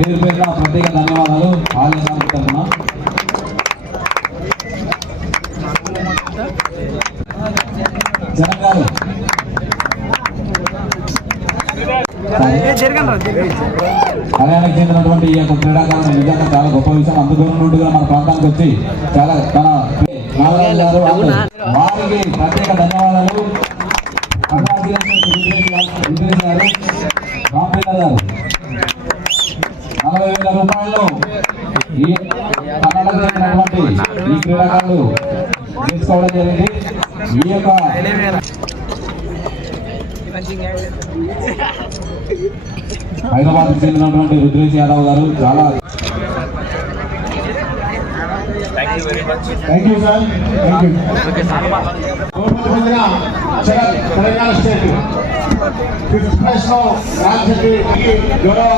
పేరు పేరున ప్రత్యేక ధన్యవాదాలు ఆలయానికి తరఫున. జగన్ గారు. చెందినటువంటి ఈ యొక్క క్రీడాకారులు నిజంగా చాలా గొప్ప విషయం. అంత దూరం నుండి కూడా మన ప్రాంతానికి వచ్చి చాలా తన వారికి ప్రత్యేక ధన్యవాదాలు. గారు. నలభై వేల రూపాయలు. ఈ కన్నడకు చెందినటువంటి ఈ క్రీడాకారులు తీసుకోవడం జరిగింది. ఈ యొక్క హైదరాబాద్ చెందినటువంటి రుద్రేష్ యాదవ్ గారు చాలా thank you sir thank you Telangana state fifth ప్లేస్లో రాజశేఖర్ గౌరవ